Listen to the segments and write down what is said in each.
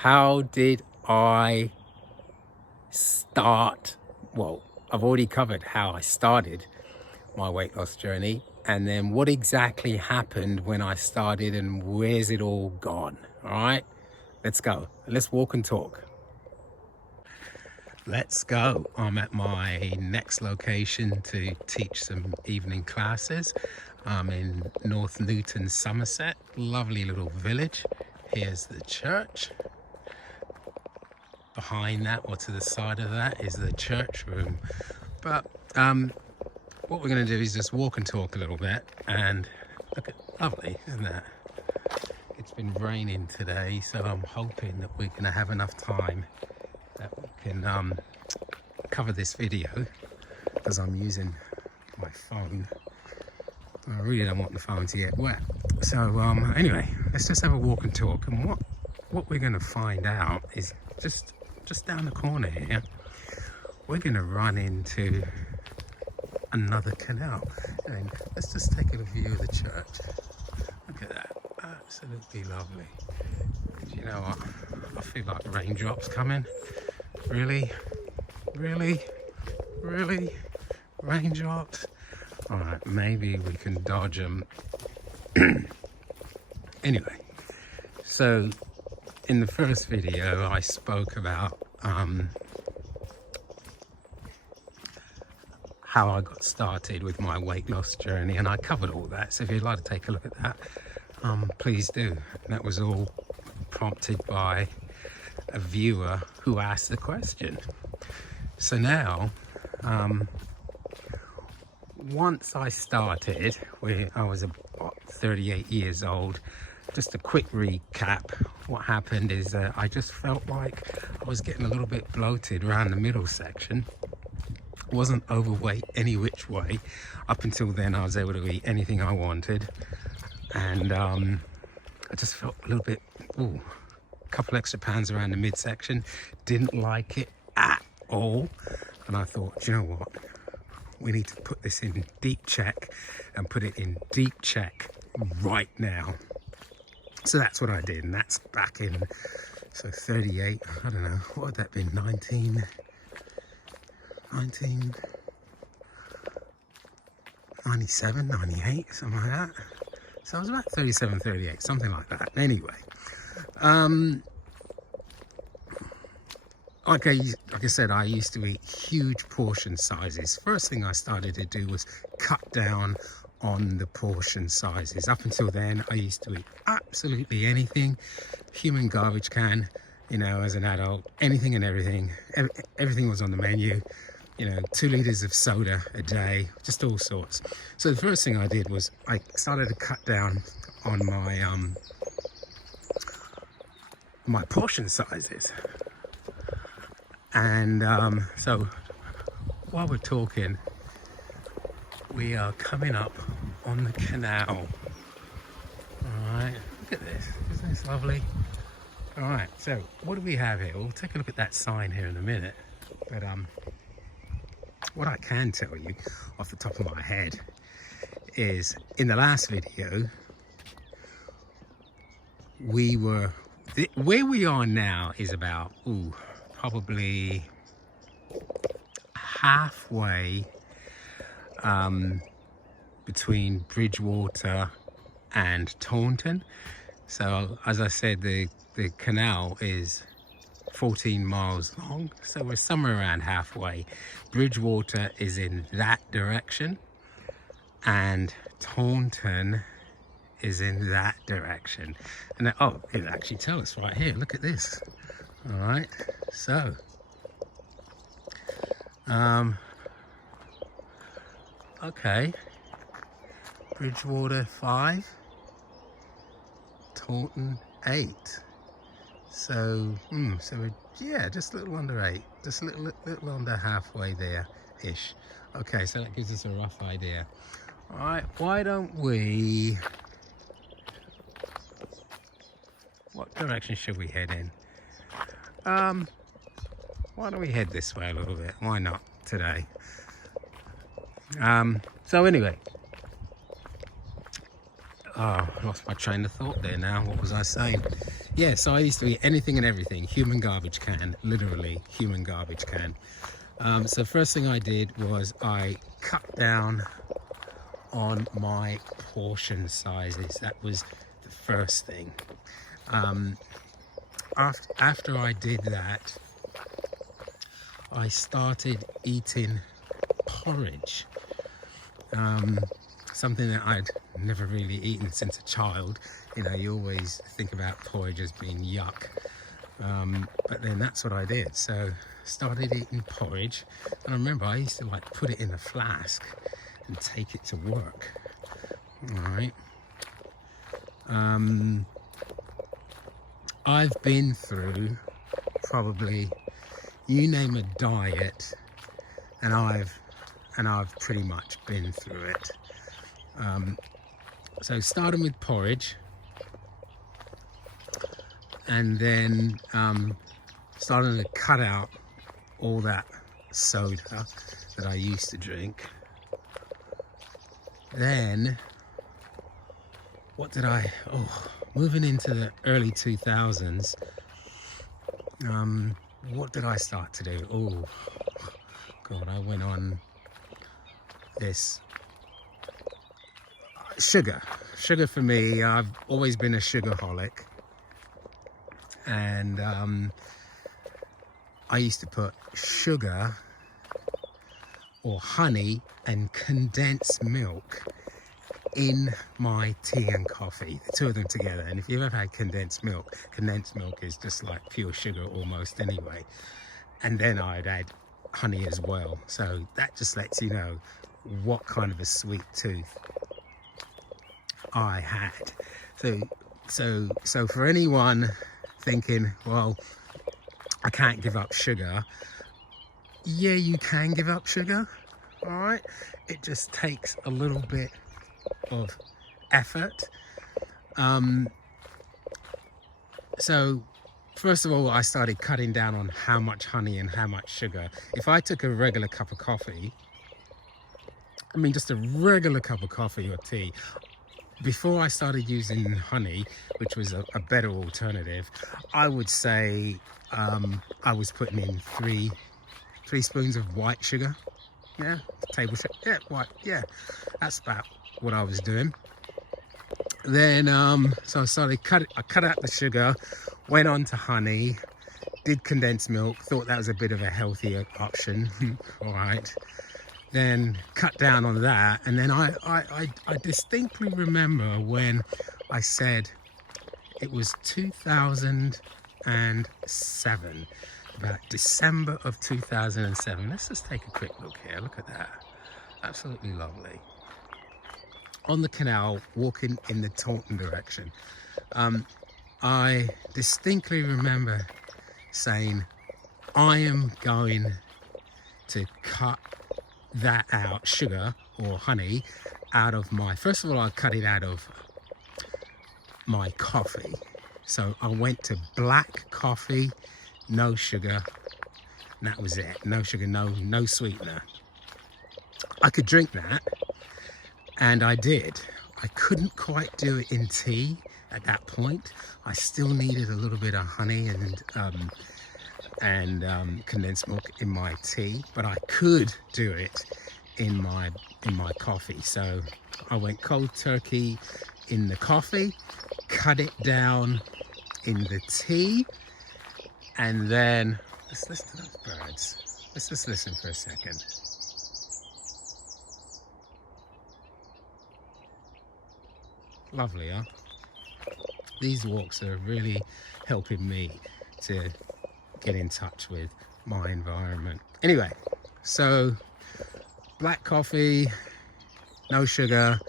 how did I start? Well, I've already covered how I started my weight loss journey, and then what exactly happened when I started and where's it all gone. All right, let's go. Let's walk and talk. Let's go. I'm at my next location to teach some evening classes. I'm in North Luton, Somerset. Lovely little village. Here's the church. Behind that, or to the side of that, is the church room. But what we're going to do is just walk and talk a little bit. And look at, lovely, isn't that? It's been raining today, so I'm hoping that we're going to have enough time that we can cover this video, because I'm using my phone. I really don't want the phone to get wet. So anyway, let's just have a walk and talk. And what we're going to find out is just down the corner here, we're going to run into another canal. And let's just take a view of the church. Look at that, absolutely lovely. Do you know what? I feel like raindrops coming. Really, raindrops. All right, maybe we can dodge them. Anyway, so in the first video I spoke about how I got started with my weight loss journey, and I covered all that. So if you'd like to take a look at that, please do. That was all prompted by a viewer who asked the question. So now, once I started, I was about 38 years old. Just a quick recap. What happened is I just felt like I was getting a little bit bloated around the middle section. Wasn't overweight any which way. Up until then, I was able to eat anything I wanted. And I just felt a little bit, a couple extra pounds around the midsection. Didn't like it at all. And I thought, you know what? We need to put this in deep check, and put it in deep check right now. So that's what I did, and that's back in, so 38, I don't know, what would that be, 1997, 98, something like that. So I was about 37, 38, something like that. Anyway, like I said, I used to eat huge portion sizes. First thing I started to do was cut down on the portion sizes. Up until then, I used to eat absolutely anything, human garbage can, you know, as an adult, anything and everything. Everything was on the menu, you know, 2 liters of soda a day, just all sorts. So the first thing I did was I started to cut down on my portion sizes. And so while we're talking, we are coming up on the canal. All right, look at this. Isn't this lovely? All right, so what do we have here? We'll take a look at that sign here in a minute. But what I can tell you off the top of my head is, in the last video, we were, where we are now is about, probably halfway between Bridgewater and Taunton. So as I said, the canal is 14 miles long, so we're somewhere around halfway. Bridgewater is in that direction, and Taunton is in that direction. And it actually tells us right here, look at this. All right, so okay, Bridgewater 5, Taunton 8. So so we're, yeah, just a little under 8, just a little under halfway there ish. Okay, so that gives us a rough idea. All right, why don't we, what direction should we head in? Why don't we head this way a little bit? Why not today? So anyway, I lost my train of thought there now. What was I saying? Yeah, so I used to eat anything and everything, human garbage can, literally human garbage can. So first thing I did was I cut down on my portion sizes. That was the first thing. After I did that, I started eating porridge. Something that I'd never really eaten since a child. You know, you always think about porridge as being yuck. But then that's what I did. So started eating porridge. And I remember I used to like put it in a flask and take it to work. All right. I've been through probably, you name a diet, and I've pretty much been through it. So starting with porridge, and then starting to cut out all that soda that I used to drink. Then what did I, moving into the early 2000s, what did I start to do? Oh God, I went on this sugar for me. I've always been a sugarholic, and I used to put sugar or honey and condensed milk in my tea and coffee, the two of them together. And if you've ever had condensed milk is just like pure sugar almost anyway. And then I'd add honey as well. So that just lets you know what kind of a sweet tooth I had. So for anyone thinking, well, I can't give up sugar, yeah, you can give up sugar, all right? It just takes a little bit of effort. So first of all, I started cutting down on how much honey and how much sugar. If I took a regular cup of coffee, I mean just a regular cup of coffee or tea, before I started using honey, which was a better alternative, I would say I was putting in three spoons of white sugar. Yeah, table sugar. Yeah, white. Yeah, that's about what I was doing. Then so I started I cut out the sugar, went on to honey, did condensed milk, thought that was a bit of a healthier option. All right, then cut down on that, and then I distinctly remember when I said it was 2007, about December of 2007. Let's just take a quick look here. Look at that, absolutely lovely. On the canal, walking in the Taunton direction. I distinctly remember saying, I am going to cut that out, sugar or honey, out of my, first of all, I cut it out of my coffee. So I went to black coffee, no sugar, and that was it. No sugar, no sweetener. I could drink that, and I did. I couldn't quite do it in tea at that point. I still needed a little bit of honey and condensed milk in my tea, but I could do it in my coffee. So I went cold turkey in the coffee, cut it down in the tea, and then let's listen to those birds. Let's just listen for a second. Lovely, huh? These walks are really helping me to get in touch with my environment. Anyway, so black coffee, no sugar,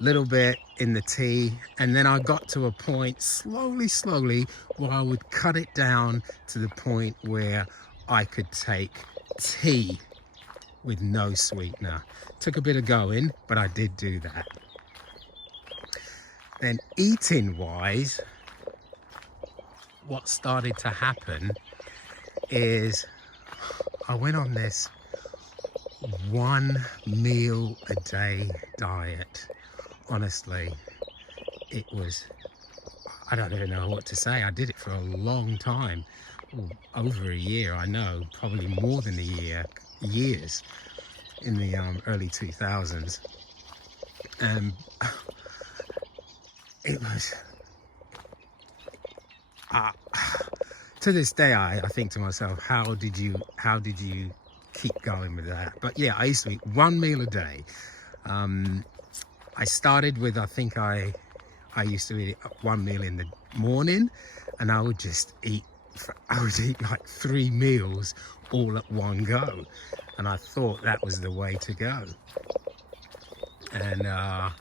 little bit in the tea, and then I got to a point slowly where I would cut it down to the point where I could take tea with no sweetener. Took a bit of going, but I did do that. Then eating wise, what started to happen is I went on this 1 meal a day diet. Honestly, it was, I don't even know what to say. I did it for a long time, over a year. I know, probably more than a years in the early 2000s, and it was. Uh, to this day, I think to myself, how did you keep going with that? But yeah, I used to eat one meal a day. I started with, I think I used to eat one meal in the morning, and I would just eat. I would eat like 3 meals all at one go, and I thought that was the way to go. And I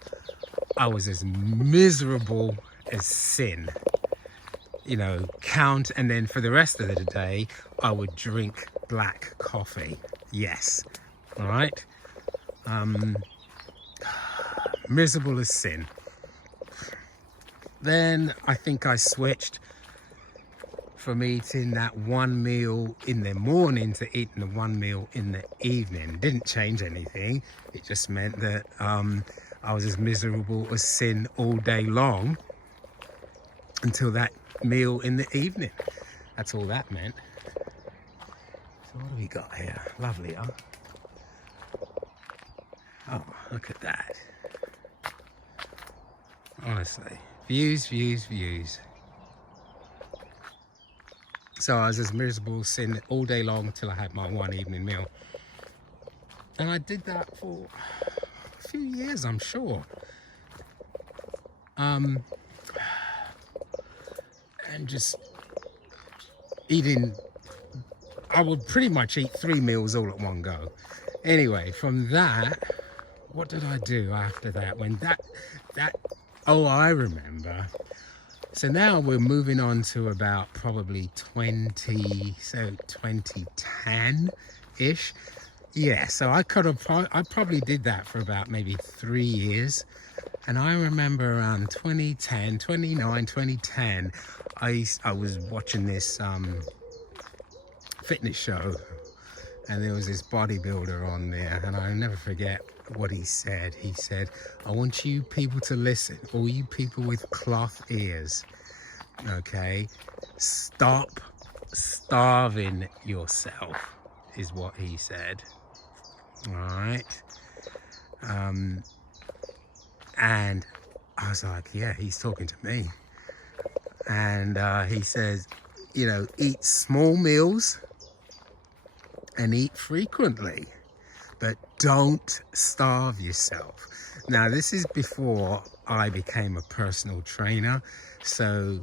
was as miserable as sin. You know, count, and then for the rest of the day, I would drink black coffee. Yes, all right. Miserable as sin. Then I think I switched from eating that one meal in the morning to eating the one meal in the evening. Didn't change anything. It just meant that I was as miserable as sin all day long until that meal in the evening. That's all that meant. So what do we got here? Lovely, huh? Oh, look at that. Honestly, views, views, views. So I was as miserable as sin all day long until I had my one evening meal. And I did that for a few years, I'm sure. And just eating, I would pretty much eat 3 meals all at one go. Anyway, from that, what did I do after that? When oh, I remember. So now we're moving on to about probably 2010-ish. Yeah, so I probably did that for about maybe 3 years. And I remember around 2010, I was watching this fitness show, and there was this bodybuilder on there, and I'll never forget what he said. He said, I want you people to listen, all you people with cloth ears, okay? Stop starving yourself, is what he said. All right. And I was like, yeah, he's talking to me. And he says, you know, eat small meals and eat frequently, but don't starve yourself. Now, this is before I became a personal trainer, so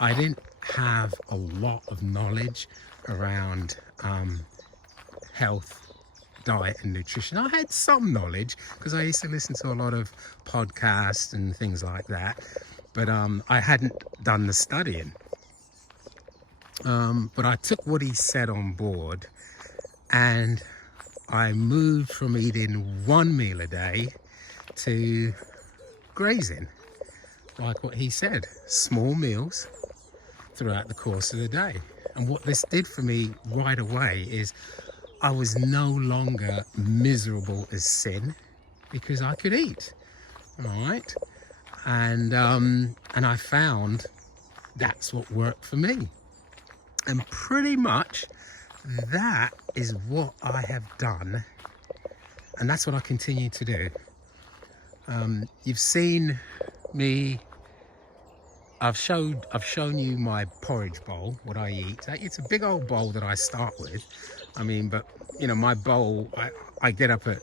I didn't have a lot of knowledge around health, diet and nutrition. I had some knowledge because I used to listen to a lot of podcasts and things like that, but I hadn't done the studying. But I took what he said on board, and I moved from eating one meal a day to grazing, like what he said, small meals throughout the course of the day. And what this did for me right away is I was no longer miserable as sin because I could eat, all right? And I found that's what worked for me. And pretty much that is what I have done, and that's what I continue to do. You've seen me. I've shown you my porridge bowl, what I eat. It's a big old bowl that I start with. I mean, but you know, my bowl, I get up at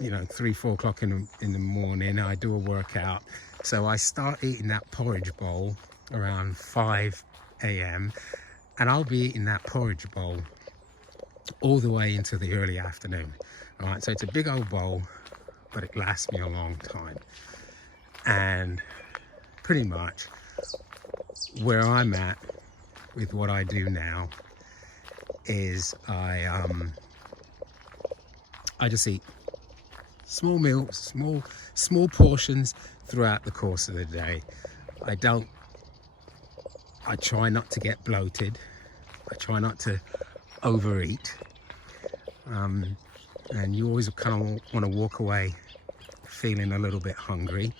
3-4 o'clock in the morning. I do a workout, so I start eating that porridge bowl around 5 a.m. and I'll be eating that porridge bowl all the way into the early afternoon. All right, so it's a big old bowl, but it lasts me a long time. And pretty much where I'm at with what I do now is I just eat small meals, small portions throughout the course of the day. I try not to get bloated. I try not to overeat. And you always kind of want to walk away feeling a little bit hungry.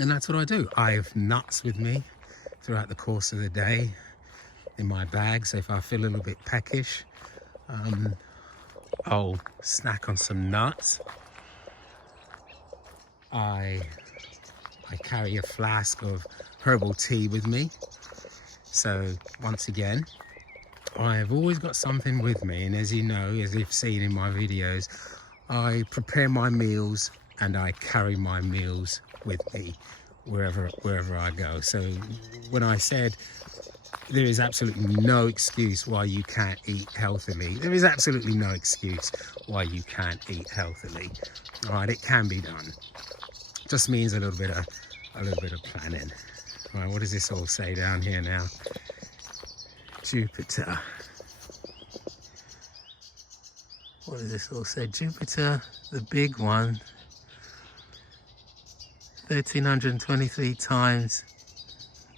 And that's what I do. I have nuts with me throughout the course of the day in my bag. So if I feel a little bit peckish, I'll snack on some nuts. I carry a flask of herbal tea with me. So once again, I have always got something with me. And as you know, as you've seen in my videos, I prepare my meals and I carry my meals with me wherever I go. So when I said there is absolutely no excuse why you can't eat healthily, there is absolutely no excuse why you can't eat healthily. All right, it can be done. Just means a little bit of planning. All right, what does this all say down here now? Jupiter. What does this all say? Jupiter, the big one, 1,323 times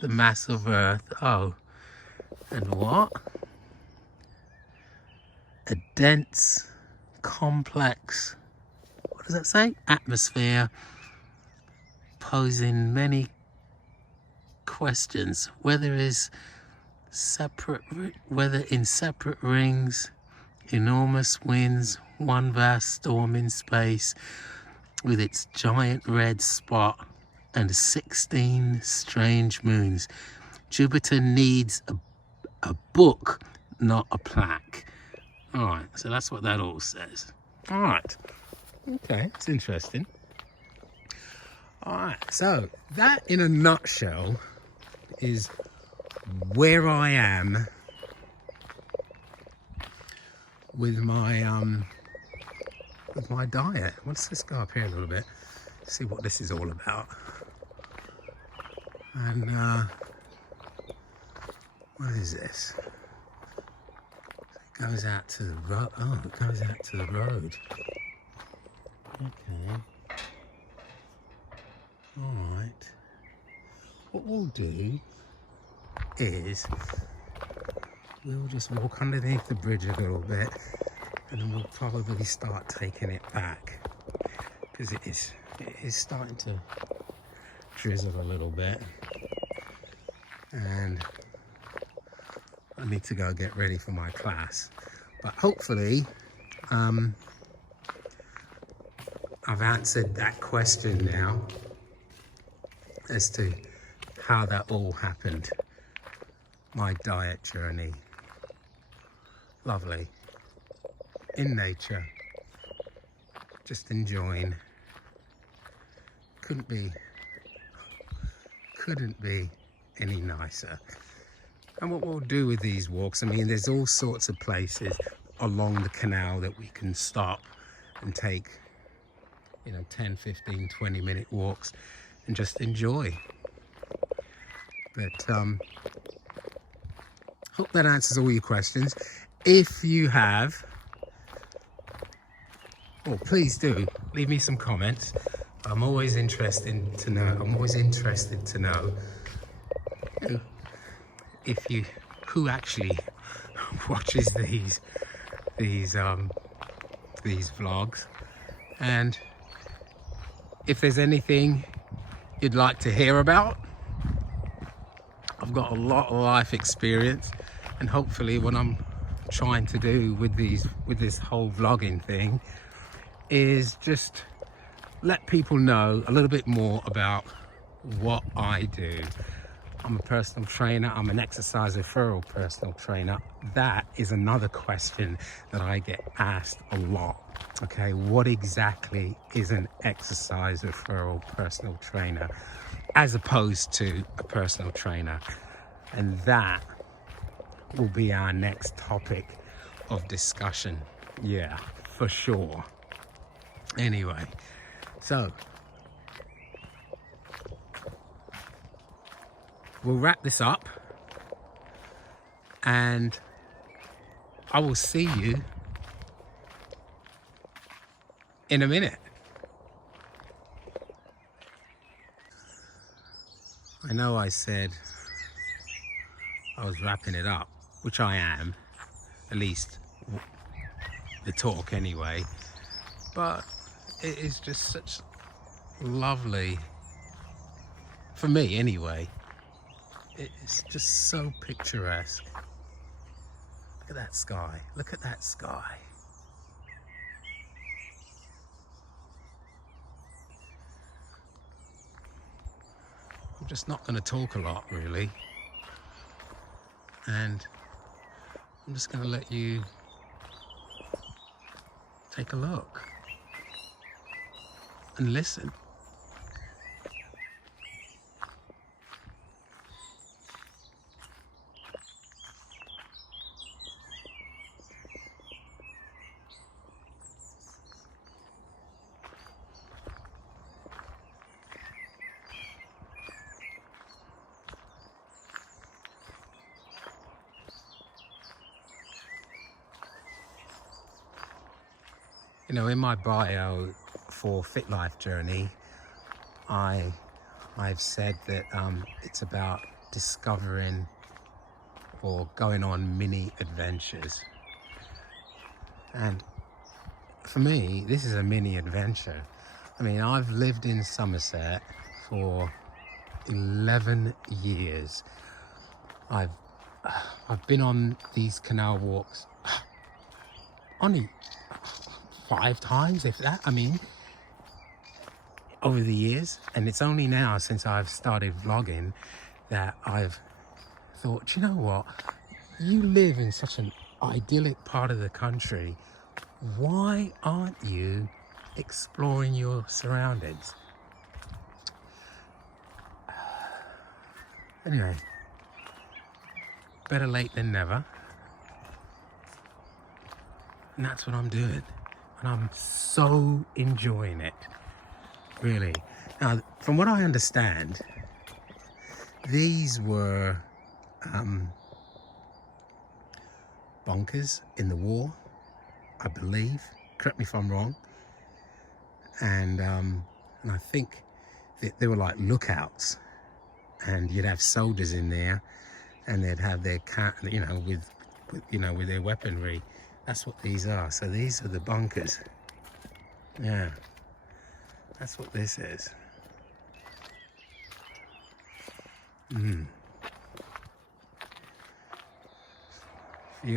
the mass of Earth. Oh, and what? A dense, complex, what does that say? Atmosphere, posing many questions. Whether in separate rings, enormous winds, one vast storm in space, with its giant red spot and 16 strange moons. Jupiter needs a book, not a plaque. All right, so that's what that all says. All right, okay, it's interesting. All right, so that in a nutshell is where I am with my diet. Let's go up here a little bit, see what this is all about. And what is this? It goes out to the road. Oh, it goes out to the road. Okay. All right. What we'll do is we'll just walk underneath the bridge a little bit, and then we'll probably start taking it back, because it is starting to drizzle a little bit, and I need to go get ready for my class. But hopefully I've answered that question now as to how that all happened, my diet journey. Lovely, in nature, just enjoying. Couldn't be any nicer. And what we'll do with these walks, I mean, there's all sorts of places along the canal that we can stop and take, 10, 15, 20-minute walks and just enjoy. But hope that answers all your questions. If you have, well, please do leave me some comments. I'm always interested to know. Who actually watches these vlogs, and if there's anything you'd like to hear about. I've got a lot of life experience, and hopefully what I'm trying to do with this whole vlogging thing is just let people know a little bit more about what I do. I'm a personal trainer. I'm an exercise referral personal trainer. That is another question that I get asked a lot. Okay, what exactly is an exercise referral personal trainer as opposed to a personal trainer? And that will be our next topic of discussion. Yeah, for sure. Anyway, so we'll wrap this up, and I will see you in a minute. I know I said I was wrapping it up, which I am, at least the talk anyway, but it is just such lovely For me anyway, it's just so picturesque. Look at that sky. Look at that sky. I'm just not going to talk a lot really, and I'm just going to let you take a look and listen. You know, in my bio for FitLife journey, I've said that it's about discovering or going on mini adventures. And for me, this is a mini adventure. I mean, I've lived in Somerset for 11 years. I've been on these canal walks only 5 times, if that. I mean, over the years, and it's only now since I've started vlogging that I've thought, you know what, you live in such an idyllic part of the country, why aren't you exploring your surroundings? Anyway, better late than never, and that's what I'm doing, and I'm so enjoying it, really. Now, from what I understand, these were bunkers in the war, I believe. Correct me if I'm wrong. And I think that they were like lookouts, and you'd have soldiers in there, and they'd have their with their weaponry. That's what these are. So these are the bunkers. Yeah, that's what this is. View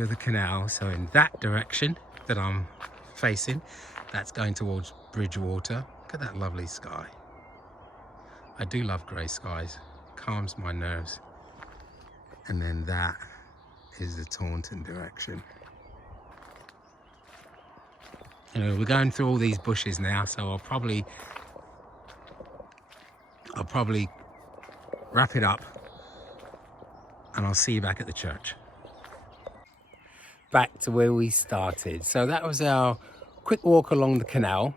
of the canal. So in that direction that I'm facing, that's going towards Bridgewater. Look at that lovely sky. I do love grey skies. Calms my nerves. And then that is the Taunton direction. You know, we're going through all these bushes now, so I'll probably wrap it up, and I'll see you back at the church. Back to where we started. So that was our quick walk along the canal.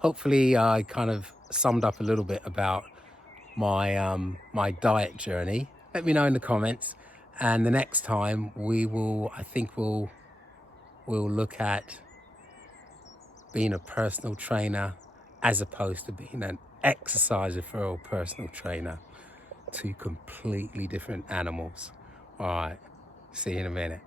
Hopefully I kind of summed up a little bit about my my diet journey. Let me know in the comments, and the next time I think we'll look at being a personal trainer as opposed to being an exercise referral personal trainer. 2 completely different animals. All right, see you in a minute.